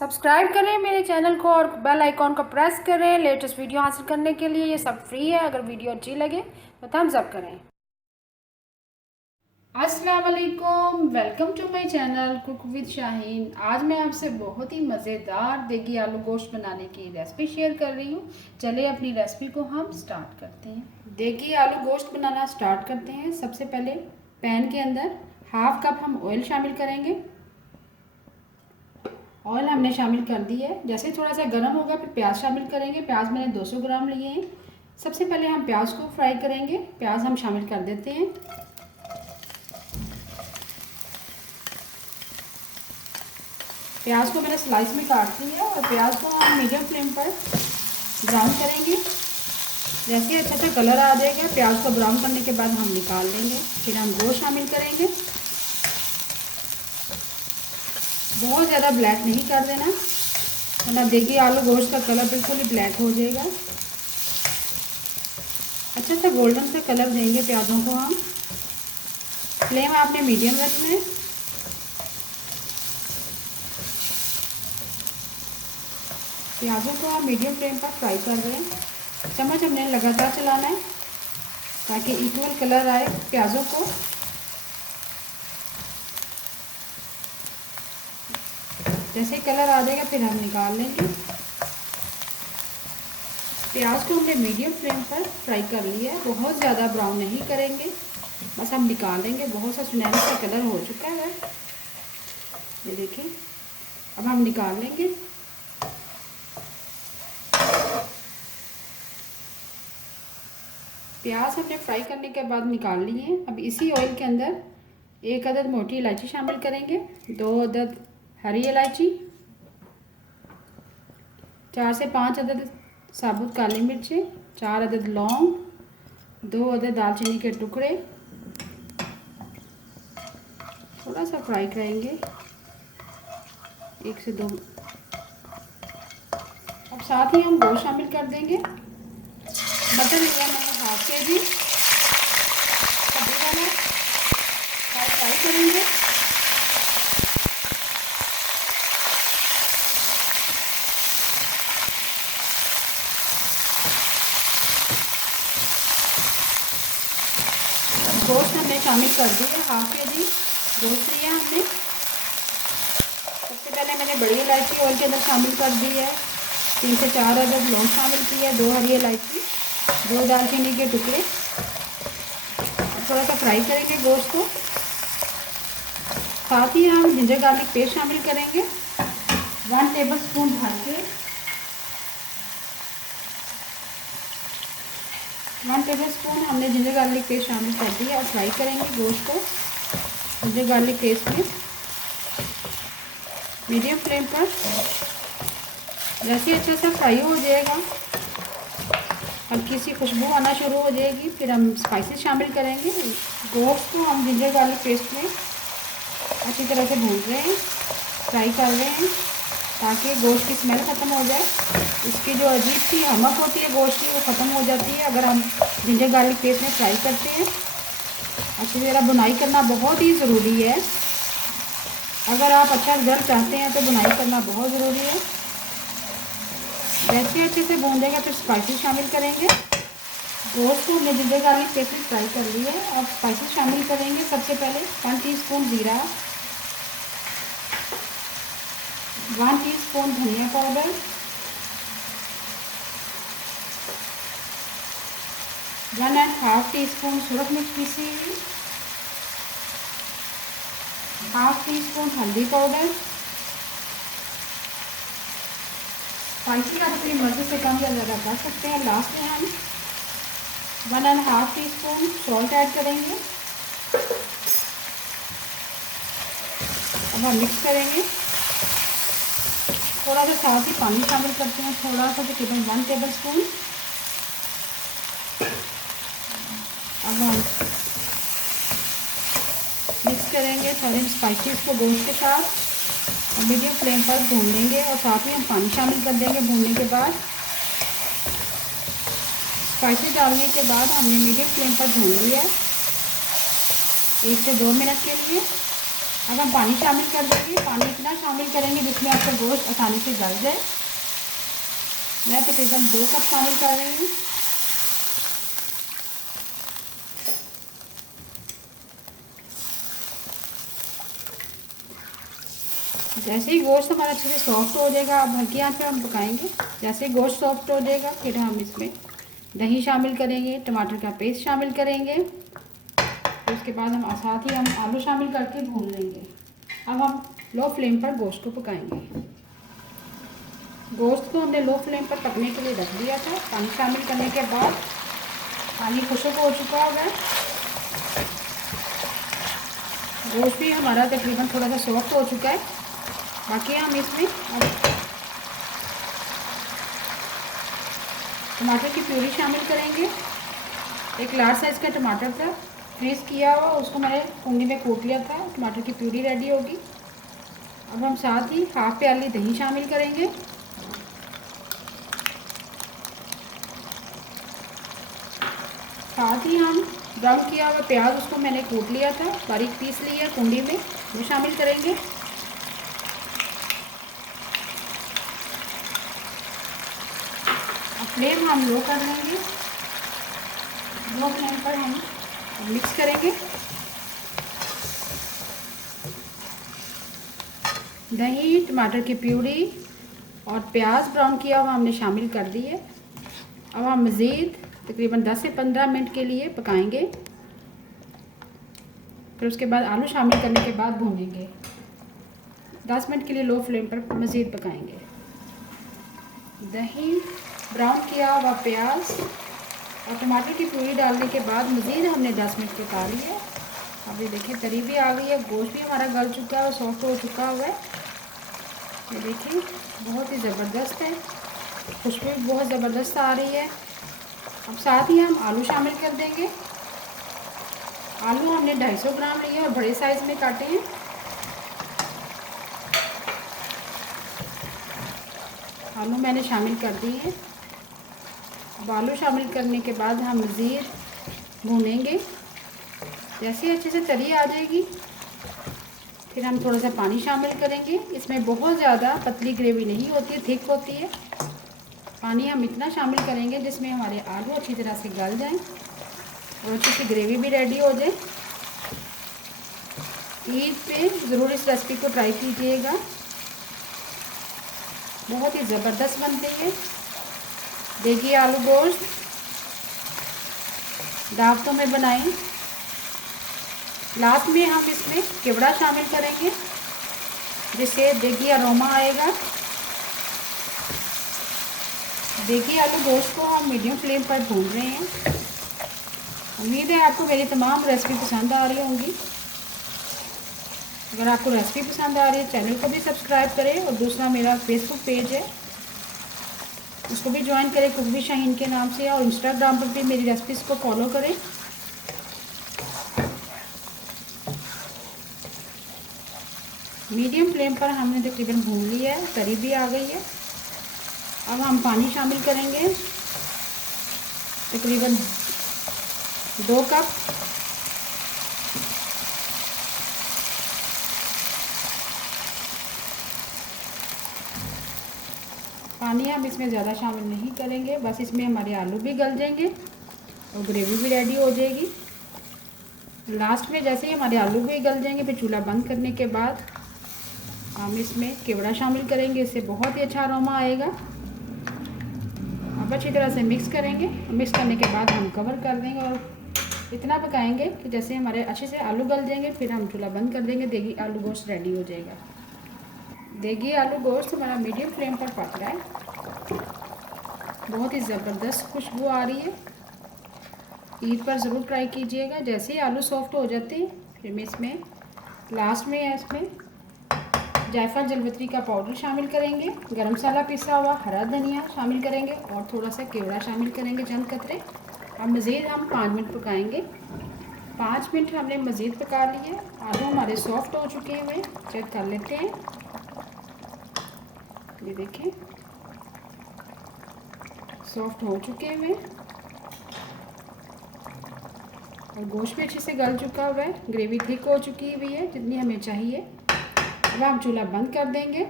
Subscribe करें मेरे channel को और बेल आइकॉन को प्रेस करें लेटेस्ट वीडियो हासिल करने के लिए। ये सब फ्री है। अगर वीडियो अच्छी लगे तो थम्स अप करें। अस्सलाम वालेकुम, welcome to my channel cook with Shaheen. आज मैं आपसे बहुत ही मज़ेदार देगी आलू गोश्त बनाने की रेसिपी शेयर कर रही हूँ। चलिए अपनी रेसिपी को हम स्टार्ट करते हैं। देगी आलू गोश्त बनाना स्टार्ट करते हैं। सबसे पहले पैन के अंदर हाफ कप हम ऑयल शामिल करेंगे। ऑयल हमने शामिल कर दी है। जैसे थोड़ा सा गर्म होगा फिर प्याज शामिल करेंगे। प्याज मैंने 200 ग्राम लिए हैं। सबसे पहले हम प्याज को फ्राई करेंगे। प्याज हम शामिल कर देते हैं। प्याज को मैंने स्लाइस में काट लिया है और प्याज को हम मीडियम फ्लेम पर ब्राउन करेंगे। जैसे अच्छा सा कलर आ जाएगा प्याज को ब्राउन करने के बाद हम निकाल लेंगे। फिर हम गोश्त शामिल करेंगे। बहुत ज़्यादा ब्लैक नहीं कर देना वरना देखिए आलू गोश्त का कलर बिल्कुल ही ब्लैक हो जाएगा। अच्छा सा गोल्डन सा कलर देंगे प्याज़ों को हम। फ्लेम आपने मीडियम रखना है। प्याज़ों को हम मीडियम फ्लेम पर फ्राई कर रहे हैं। चम्मच हमने लगातार चलाना है ताकि इक्वल कलर आए प्याज़ों को। जैसे कलर आ जाएगा फिर हम निकाल लेंगे। प्याज को हमने मीडियम फ्लेम पर फ्राई कर लिया है। बहुत ज़्यादा ब्राउन नहीं करेंगे, बस हम निकाल लेंगे। बहुत सा सुनहरा सा कलर हो चुका है, ये देखिए। अब हम निकाल लेंगे। प्याज हमने फ्राई करने के बाद निकाल लिए हैं। अब इसी ऑयल के अंदर 1 अदद मोटी इलायची शामिल करेंगे, 2 अदद हरी इलायची, 4 से 5 अदद साबुत काली मिर्चें, 4 अदद लौंग, 2 अदद दालचीनी के टुकड़े। थोड़ा सा फ्राई करेंगे 1 से 2। अब साथ ही हम गोश्त शामिल कर देंगे। मटन लिया मैंने हाफ केजी। फ्राई करेंगे। गोश्त हमने शामिल कर दिया। हाफ केजी गोश्त लिया हमने। सबसे पहले मैंने बड़ी इलायची ऑयल के अंदर शामिल कर दी है। 3 से 4 अदद लौंग शामिल की है, 2 हरी इलायची, 2 दालचीनी के टुकड़े। थोड़ा सा फ्राई करेंगे गोश्त को। साथ ही हम जिंजर गार्लिक पेस्ट शामिल करेंगे 1 टेबलस्पून भर के। 1 टेबलस्पून हमने जिंजर गार्लिक पेस्ट शामिल कर दिया और फ्राई करेंगे गोश्त को जिंजर गार्लिक पेस्ट में मीडियम फ्लेम पर। जैसे अच्छा सा फ्राई हो जाएगा, हल्की सी खुशबू आना शुरू हो जाएगी, फिर हम स्पाइसेस शामिल करेंगे। गोश्त को हम जिंजर गार्लिक पेस्ट में अच्छी तरह से भून रहे हैं, फ्राई कर रहे हैं ताकि गोश्त की स्मेल ख़त्म हो जाए। इसकी जो अजीब सी नमक होती है गोश्त की वो ख़त्म हो जाती है अगर हम जिंजर गार्लिक पेस्ट में फ्राई करते हैं। अच्छी तरह बुनाई करना बहुत ही ज़रूरी है। अगर आप अच्छा रिजल्ट चाहते हैं तो बुनाई करना बहुत ज़रूरी है। जैसे अच्छे से भून जाएगा फिर स्पाइसेस शामिल करेंगे। गोश्त को हमने जिंजर गार्लिक पेस्ट में फ्राई कर लिया है। अब स्पाइसेस शामिल करेंगे। सबसे पहले 1 टीस्पून ज़ीरा, 1 टीस्पून धनिया पाउडर, 1½ टीस्पून सुरख मिर्च पीसी हुई, 1/2 टीस्पून हल्दी पाउडर। स्पाइसी आप अपनी मर्ज़ी से कम या ज़्यादा कर सकते हैं। लास्ट में हम 1½ टीस्पून सॉल्ट ऐड करेंगे। अब हम मिक्स करेंगे। थोड़ा सा साथ ही पानी शामिल करते हैं, थोड़ा सा तकरीबन 1 टेबलस्पून। अब हम मिक्स करेंगे सारे स्पाइसेस को गोश्त के साथ और मीडियम फ्लेम पर भून लेंगे और साथ ही हम पानी शामिल कर देंगे। भूनने के बाद स्पाइसेस डालने के बाद हमने मीडियम फ्लेम पर भून लिया 1 से 2 मिनट के लिए। अब हम पानी शामिल कर देंगे। पानी इतना शामिल करेंगे जिसमें आपका गोश्त आसानी से गल जाए। मैं तकरीबन 2 कप शामिल कर रही हूँ। जैसे ही गोश्त हमारा अच्छे से सॉफ्ट हो जाएगा, अब हल्की आंच पे हम पकाएंगे। जैसे ही गोश्त सॉफ्ट हो जाएगा फिर हम इसमें दही शामिल करेंगे, टमाटर का पेस्ट शामिल करेंगे। फिर उसके बाद हम साथ ही हम आलू शामिल करके भून लेंगे। अब हम लो फ्लेम पर गोश्त को पकाएंगे। गोश्त को हमने लो फ्लेम पर पकने के लिए रख दिया था। पानी शामिल करने के बाद पानी खुश्क हो चुका होगा। गोश्त भी हमारा तकरीबन थोड़ा सा सॉफ्ट हो चुका है। बाकी हम इसमें अब टमाटर की प्यूरी शामिल करेंगे। एक लार्ज साइज़ का टमाटर था, फ्रीज़ किया हुआ, उसको मैंने कुंडी में कूट लिया था। टमाटर की प्यूरी रेडी होगी। अब हम साथ ही हाफ प्याली दही शामिल करेंगे। साथ ही हम ब्राउन किया हुआ प्याज, उसको मैंने कूट लिया था, बारीक पीस लिया कुंडी में, वो शामिल करेंगे। अब फ्लेम हम लो कर लेंगे। लो फ्लेम पर हम मिक्स करेंगे। दही, टमाटर की प्यूरी और प्याज ब्राउन किया हुआ हमने शामिल कर दिए। अब हम मज़ीद तकरीबन 10 से 15 मिनट के लिए पकाएंगे। फिर उसके बाद आलू शामिल करने के बाद भूनेंगे। 10 मिनट के लिए लो फ्लेम पर मज़ीद पकाएंगे। दही, ब्राउन किया हुआ प्याज और टमाटर की प्यूरी डालने के बाद मज़ीद हमने 10 मिनट पका लिया। अब ये देखिए तरी भी आ गई है, गोश्त भी हमारा गल चुका है और सॉफ्ट हो चुका हुआ है। ये देखिए बहुत ही ज़बरदस्त है, खुशबू भी बहुत ज़बरदस्त आ रही है। अब साथ ही हम आलू शामिल कर देंगे। आलू हमने 250 ग्राम लिए और बड़े साइज़ में काटे हैं। आलू मैंने शामिल कर दिए हैं। अब आलू शामिल करने के बाद हम मज़ीद भूनेंगे। जैसे ही अच्छे से तरी आ जाएगी फिर हम थोड़ा सा पानी शामिल करेंगे। इसमें बहुत ज़्यादा पतली ग्रेवी नहीं होती है, थिक होती है। पानी हम इतना शामिल करेंगे जिसमें हमारे आलू अच्छी तरह से गल जाएं और अच्छी सी ग्रेवी भी रेडी हो जाए। ईद पे ज़रूर इस रेसिपी को ट्राई कीजिएगा, बहुत ही ज़बरदस्त बनती है। देखिए आलू गोश्त दावतों में बनाएं। लास्ट में हम इसमें केवड़ा शामिल करेंगे जिससे देगी अरोमा आएगा। देखिए आलू गोश्त को हम मीडियम फ्लेम पर भून रहे हैं। उम्मीद है आपको मेरी तमाम रेसिपी पसंद आ रही होंगी। अगर आपको रेसिपी पसंद आ रही है चैनल को भी सब्सक्राइब करें और दूसरा मेरा फेसबुक पेज है उसको भी ज्वाइन करें कुक विद शाहीन के नाम से, और इंस्टाग्राम पर भी मेरी रेसिपीज़ को फॉलो करें। मीडियम फ्लेम पर हमने तकरीबन भून लिया है, तरी भी आ गई है। अब हम पानी शामिल करेंगे, तकरीबन 2 कप। पानी हम इसमें ज़्यादा शामिल नहीं करेंगे, बस इसमें हमारे आलू भी गल जाएंगे और ग्रेवी भी रेडी हो जाएगी। लास्ट में जैसे ही हमारे आलू भी गल जाएंगे फिर चूल्हा बंद करने के बाद हम इसमें केवड़ा शामिल करेंगे, इससे बहुत ही अच्छा अरोमा आएगा। अब अच्छी तरह से मिक्स करेंगे। मिक्स करने के बाद हम कवर कर देंगे और इतना पकाएंगे कि जैसे हमारे अच्छे से आलू गल जाएंगे फिर हम चूल्हा बंद कर देंगे। देगी आलू गोश्त रेडी हो जाएगा। देखिए आलू गोश्त हमारा मीडियम फ्लेम पर पक रहा है, बहुत ही ज़बरदस्त खुशबू आ रही है। ईद पर ज़रूर ट्राई कीजिएगा। जैसे ही आलू सॉफ्ट हो जाते हैं फिर मैं इसमें लास्ट में इसमें जायफल जलवित्री का पाउडर शामिल करेंगे, गरम मसाला पिसा हुआ, हरा धनिया शामिल करेंगे और थोड़ा सा केवड़ा शामिल करेंगे, चंद कतरे। अब मज़ीद हम 5 मिनट पकाएंगे। 5 मिनट हमने मज़ीद पका लिए। आलू हमारे सॉफ्ट हो चुके हैं, चेक कर लेते हैं। ये देखें सॉफ्ट हो चुके हैं और गोश्त भी अच्छे से गल चुका हुआ है, ग्रेवी थिक हो चुकी हुई है जितनी हमें चाहिए। अब हम चूल्हा बंद कर देंगे।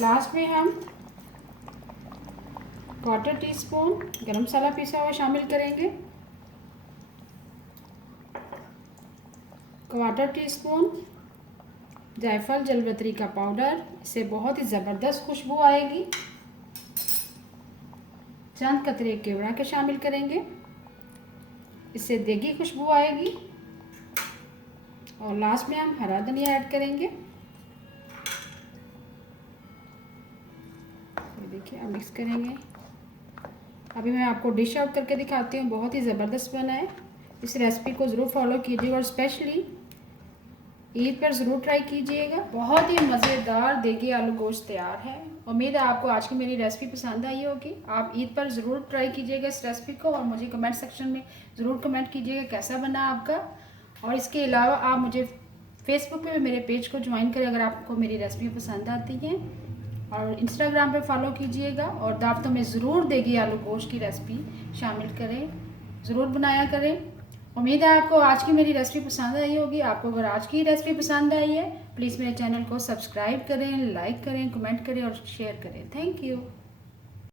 लास्ट में हम 1/4 टीस्पून गरम मसाला पिसा हुआ शामिल करेंगे, 1/4 टीस्पून जायफल जलवतरी का पाउडर, इससे बहुत ही ज़बरदस्त खुशबू आएगी। चंद कतरे केवड़ा के शामिल करेंगे, इससे देगी खुशबू आएगी। और लास्ट में हम हरा धनिया ऐड करेंगे। ये देखिए, अब मिक्स करेंगे। अभी मैं आपको डिश आउट करके दिखाती हूँ, बहुत ही ज़बरदस्त बना है। इस रेसिपी को ज़रूर फॉलो कीजिएगा और स्पेशली ईद पर ज़रूर ट्राई कीजिएगा। बहुत ही मज़ेदार देगी आलू गोश्त तैयार है। उम्मीद है आपको आज की मेरी रेसिपी पसंद आई होगी। आप ईद पर ज़रूर ट्राई कीजिएगा इस रेसिपी को और मुझे कमेंट सेक्शन में ज़रूर कमेंट कीजिएगा कैसा बना आपका। और इसके अलावा आप मुझे फेसबुक पे भी मेरे पेज को ज्वाइन करें अगर आपको मेरी रेसिपी पसंद आती है, और इंस्टाग्राम पे फॉलो कीजिएगा। और दावतों में ज़रूर देगी आलू गोश्त की रेसिपी शामिल करें, ज़रूर बनाया करें। उम्मीद है आपको आज की मेरी रेसिपी पसंद आई होगी। आपको अगर आज की रेसिपी पसंद आई है प्लीज़ मेरे चैनल को सब्सक्राइब करें, लाइक करें, कमेंट करें और शेयर करें। Thank you.